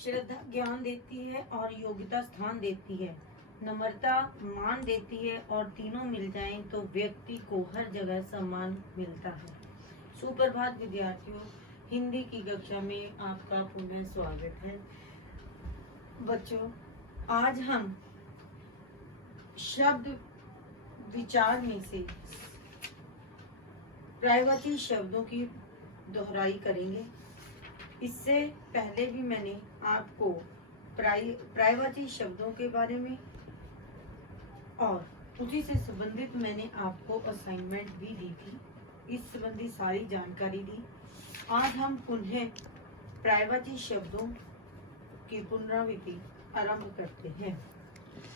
श्रद्धा ज्ञान देती है और योग्यता स्थान देती है, नम्रता मान देती है और तीनों मिल जाएं तो व्यक्ति को हर जगह सम्मान मिलता है। सुप्रभात विद्यार्थियों, हिंदी की कक्षा में आपका पुनः स्वागत है। बच्चों, आज हम शब्द विचार में से पर्यायवाची शब्दों की दोहराई करेंगे। इससे पहले भी मैंने आपको पर्यायवाची शब्दों के बारे में और उसी से संबंधित मैंने आपको असाइनमेंट भी दी थी, इस संबंधी सारी जानकारी दी। आज हम पुनः पर्यायवाची शब्दों की पुनरावृत्ति आरंभ करते हैं।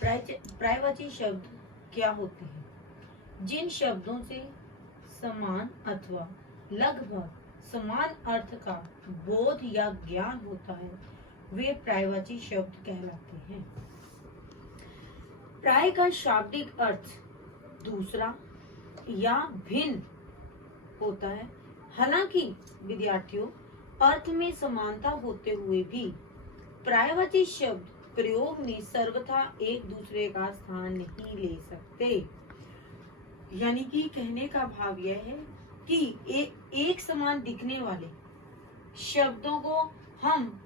पर्यायवाची शब्द क्या होते हैं? जिन शब्दों से समान अथवा लगभग समान अर्थ का बोध या ज्ञान होता है वे पर्यायवाची शब्द कहलाते हैं। पर्याय का शाब्दिक अर्थ दूसरा या भिन्न होता है। हालांकि विद्यार्थियों, अर्थ में समानता होते हुए भी पर्यायवाची शब्द प्रयोग में सर्वथा एक दूसरे का स्थान नहीं ले सकते। यानी कि कहने का भाव यह है कि एक समान दिखने वाले शब्दों को हम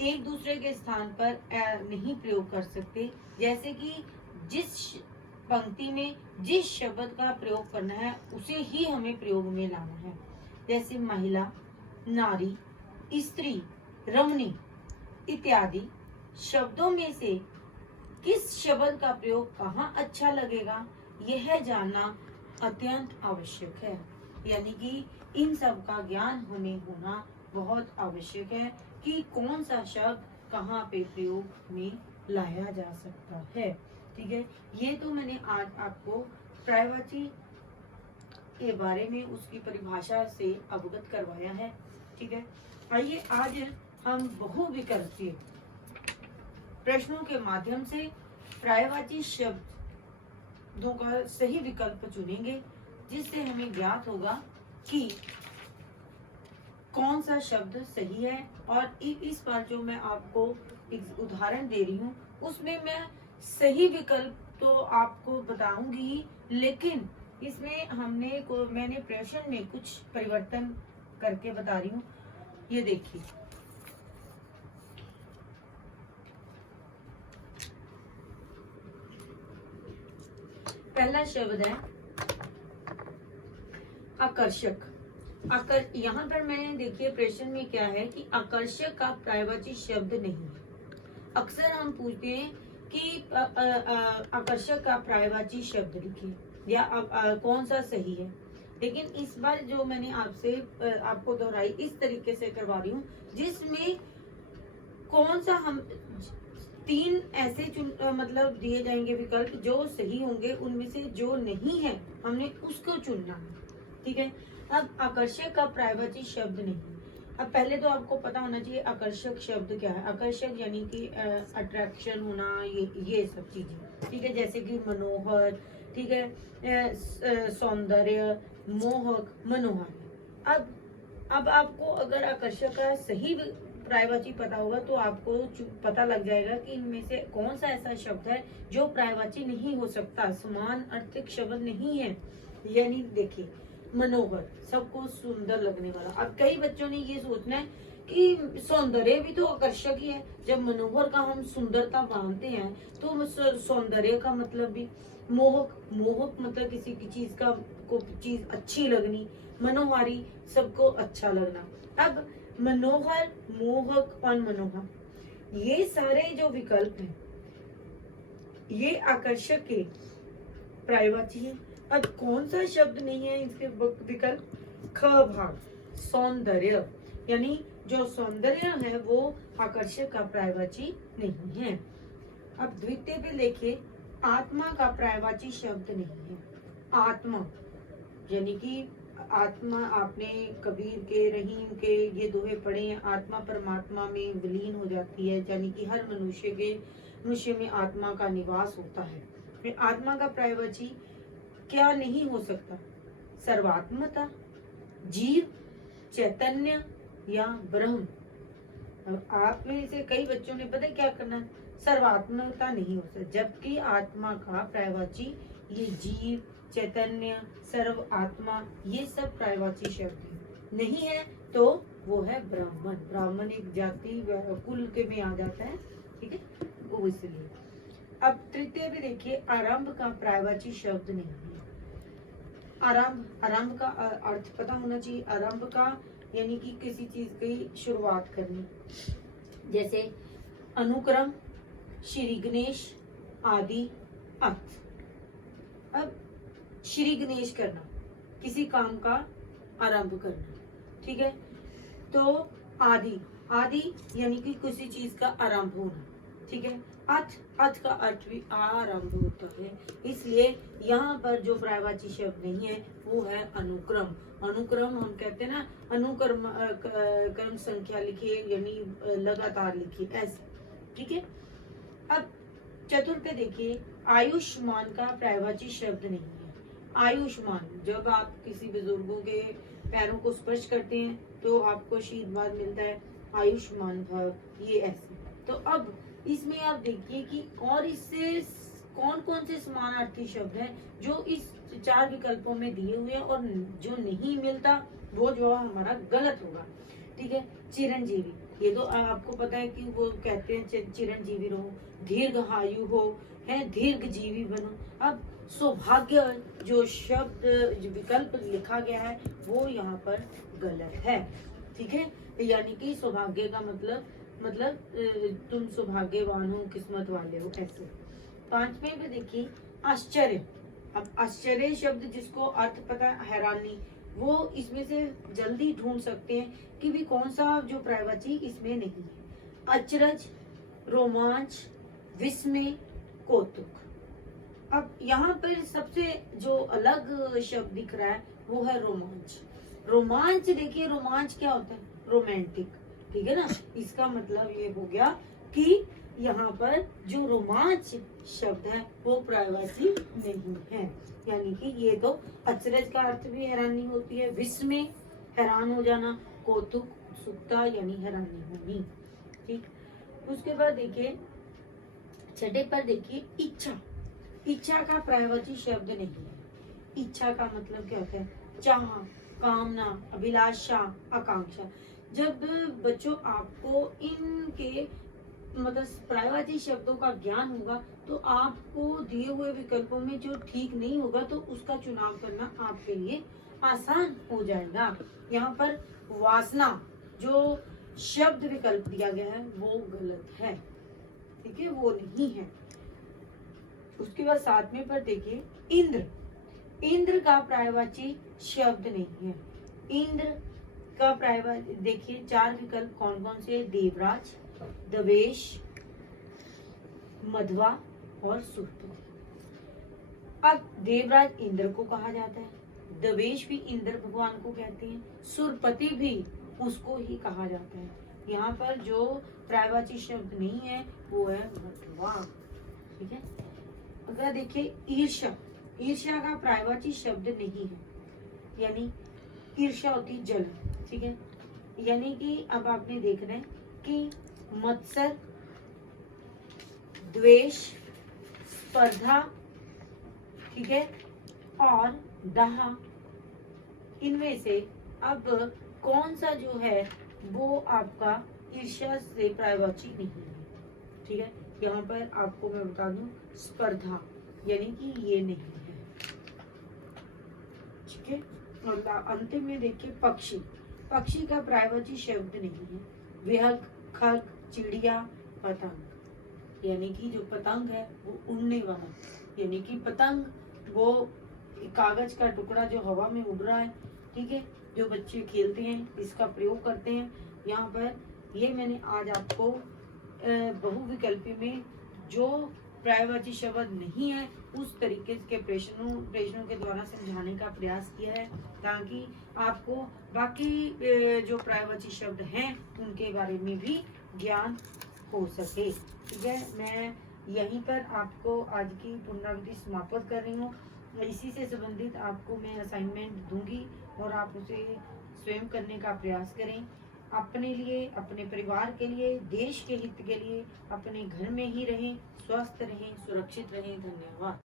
एक दूसरे के स्थान पर नहीं प्रयोग कर सकते। जैसे कि जिस पंक्ति में जिस शब्द का प्रयोग करना है उसे ही हमें प्रयोग में लाना है। जैसे महिला, नारी, स्त्री, रमणी इत्यादि शब्दों में से किस शब्द का प्रयोग कहाँ अच्छा लगेगा, यह जानना अत्यंत आवश्यक है। यानी कि इन सब का ज्ञान हमें होना बहुत आवश्यक है कि कौन सा शब्द कहाँ पे प्रयोग में लाया जा सकता है। ठीक है, ये तो मैंने आज आपको पर्यायवाची के बारे में उसकी परिभाषा से अवगत करवाया है। ठीक है, आइए आज हम बहुविकल्पीय प्रश्नों के माध्यम से पर्यायवाची शब्दों का सही विकल्प चुनेंगे, जिससे हमें ज्ञात होगा कि कौन सा शब्द सही है। और इस बार जो मैं आपको एक उदाहरण दे रही हूँ उसमें मैं सही विकल्प तो आपको बताऊंगी, लेकिन इसमें मैंने प्रश्न में कुछ परिवर्तन करके बता रही हूँ। ये देखिए, पहला शब्द है आकर्षक। यहाँ पर मैंने देखिए प्रश्न में क्या है कि आकर्षक का पर्यायवाची शब्द नहीं है। अक्सर हम पूछते हैं कि आकर्षक का पर्यायवाची शब्द लिखिए या कौन सा सही है, लेकिन इस बार जो मैंने आपको दोहराई इस तरीके से करवा रही हूँ जिसमें कौन सा हम तीन ऐसे मतलब दिए जाएंगे विकल्प जो सही होंगे, उनमें से जो नहीं है हमने उसको चुनना है। ठीक है, अब आकर्षक का पर्यायवाची शब्द नहीं। अब पहले तो आपको पता होना चाहिए आकर्षक शब्द क्या है। आकर्षक यानी कि अट्रैक्शन होना, ये सब चीजें। ठीक है, जैसे कि मनोहर, ठीक है, सौंदर्य, मोहक, मनोहर। अब आपको अगर आकर्षक का सही पर्यायवाची पता होगा तो आपको पता लग जाएगा कि इनमें से कौन सा ऐसा शब्द है जो पर्यायवाची नहीं हो सकता, समान अर्थक शब्द नहीं है। यानी देखिए, मनोहर सबको सुंदर लगने वाला। अब कई बच्चों ने ये सोचना है कि सौंदर्य भी तो आकर्षक ही है। जब मनोहर का हम सुंदरता मानते हैं तो सौंदर्य का मतलब भी मोहक मतलब किसी की चीज अच्छी लगनी, मनोहारी सबको अच्छा लगना। अब मनोहर, मोहक और मनोहर ये सारे जो विकल्प हैं ये आकर्षक के पर्यायवाची है। अब कौन सा शब्द नहीं है इसके विकल्प? ख भाग, सौंदर्य। यानी जो सौंदर्य है वो आकर्षक का पर्यायवाची नहीं है। अब द्वितीय पे देखिए, आत्मा का पर्यायवाची शब्द नहीं है। आत्मा यानी कि आत्मा, आपने कबीर के, रहीम के ये दोहे पढ़े हैं। आत्मा परमात्मा में विलीन हो जाती है, यानी कि हर मनुष्य में आत्मा का निवास होता है। फिर आत्मा का पर्यायवाची क्या नहीं हो सकता? सर्वात्मता, जीव, चैतन्य या ब्रह्म। अब आप में से कई बच्चों ने पता है क्या करना, सर्वात्मकता नहीं हो सकती, जबकि आत्मा का पर्यायवाची ये जीव, चैतन्य, सर्व, आत्मा, ये सब पर्यायवाची शब्द नहीं है, तो वो है ब्राह्मण। ब्राह्मण एक जाति कुल के में आ जाता है, ठीक है, वो इसलिए। अब तृतीय भी देखिए, आरंभ का पर्यायवाची शब्द नहीं है। आरंभ का अर्थ पता होना चाहिए। आरंभ का यानी कि किसी चीज की शुरुआत करनी, जैसे अनुक्रम, श्री गणेश, आदि, अर्थ। अब श्री गणेश करना, किसी काम का आरंभ करना, ठीक है। तो आदि, आदि यानी कि किसी चीज का आरंभ होना, ठीक है। अर्थ का अर्थ भी आरंभ होता है, इसलिए यहाँ पर जो पर्यायवाची शब्द नहीं है वो है अनुक्रम। अनुक्रम हम कहते हैं ना, अनुक्रम क्रम संख्या लिखिए, यानी लगातार लिखिए, ऐसे, ठीक है। अब चतुर्थ पे देखिए, आयुष्मान का पर्यायवाची शब्द नहीं है। आयुष्मान, जब आप किसी बुजुर्गों के पैरों को स्पर्श करते हैं तो आपको आशीर्वाद मिलता है, आयुष्मान भव, ये ऐसे। तो अब इसमें आप देखिए कि और इससे कौन कौन से समानार्थी शब्द हैं जो इस 4 विकल्पों में दिए हुए हैं, और जो नहीं मिलता वो जो हमारा गलत होगा, ठीक है। चिरंजीवी, ये तो आपको पता है कि वो कहते हैं चिरंजीवी रहो, दीर्घायु हो, है दीर्घ जीवी बनो। अब सौभाग्य जो शब्द जो विकल्प लिखा गया है वो यहाँ पर गलत है, ठीक है। यानी कि सौभाग्य का मतलब तुम सौभाग्यवान हो, किस्मत वाले हो, ऐसे। 5वें पे देखिए, आश्चर्य। अब आश्चर्य शब्द जिसको अर्थ पता है हैरानी, वो इसमें से जल्दी ढूंढ सकते हैं कि भी कौन सा जो पर्यायवाची इसमें नहीं है। अचरज, रोमांच, विस्मय, कौतुक। अब यहाँ पर सबसे जो अलग शब्द दिख रहा है वो है रोमांच। रोमांच देखिए, रोमांच क्या होता है, रोमांटिक, ठीक है ना। इसका मतलब ये हो गया कि यहाँ पर जो रोमांच शब्द है वो पर्यायवाची नहीं है, यानी कि ये तो अचरज का अर्थ भी हैरानी होती है, विस्मय हैरान हो जाना, कौतुक उत्सुकता यानी हैरानी होनी, ठीक। उसके बाद देखिए 6 पर देखिए, इच्छा। इच्छा का पर्यायवाची शब्द नहीं है। इच्छा का मतलब क्या होता है, चाह, कामना, अभिलाषा, आकांक्षा। जब बच्चों आपको इनके मतलब पर्यायवाची शब्दों का ज्ञान होगा तो आपको दिए हुए विकल्पों में जो ठीक नहीं होगा तो उसका चुनाव करना आपके लिए आसान हो जाएगा। यहाँ पर वासना जो शब्द विकल्प दिया गया है वो गलत है, ठीक है, वो नहीं है। उसके बाद 7वें पर देखिए, इंद्र। इंद्र का पर्यायवाची शब्द नहीं है। इंद्र का पर्यायवाची देखिए 4 विकल्प कौन कौन से, देवराज, दवेश, मध्वा और सुरपति। अब देवराज इंद्र को कहा जाता है, दवेश भी इंद्र भगवान को कहते हैं, सुरपति भी उसको ही कहा जाता है। यहाँ पर जो पर्यायवाची शब्द नहीं है वो है मध्वा, ठीक है। अगर देखिए ईर्ष्या, ईर्ष्या का पर्यायवाची शब्द नहीं है, यानी ईर्ष्या होती जल, ठीक है। यानी कि अब आपने देखना है कि मत्सर, द्वेष, स्पर्धा, ठीक है, और दाह, इनमें से अब कौन सा जो है वो आपका ईर्ष्या से पर्यायवाची नहीं है, ठीक है। यहाँ पर आपको मैं बता दूं, स्पर्धा यानी कि ये नहीं है, ठीक है। और अंतिम में देखिए पक्षी। पक्षी का पर्यायवाची शब्द नहीं है। विहग, खग, चिड़िया, पतंग, यानी कि जो पतंग है वो उड़ने वाला, यानी कि पतंग वो कागज का टुकड़ा जो हवा में उड़ रहा है, ठीक है, जो बच्चे खेलते हैं इसका प्रयोग करते हैं। यहाँ पर ये मैंने आज आपको बहुविकल्पी में जो पर्यायवाची शब्द नहीं है उस तरीके के प्रश्नों के द्वारा समझाने का प्रयास किया है, ताकि आपको बाकी जो पर्यायवाची शब्द हैं उनके बारे में भी ज्ञान हो सके, ठीक है। मैं यहीं पर आपको आज की पुनरावृत्ति समाप्त कर रही हूँ। इसी से संबंधित आपको मैं असाइनमेंट दूंगी और आप उसे स्वयं करने का प्रयास करें। अपने लिए, अपने परिवार के लिए, देश के हित के लिए अपने घर में ही रहें, स्वस्थ रहें, सुरक्षित रहें। धन्यवाद।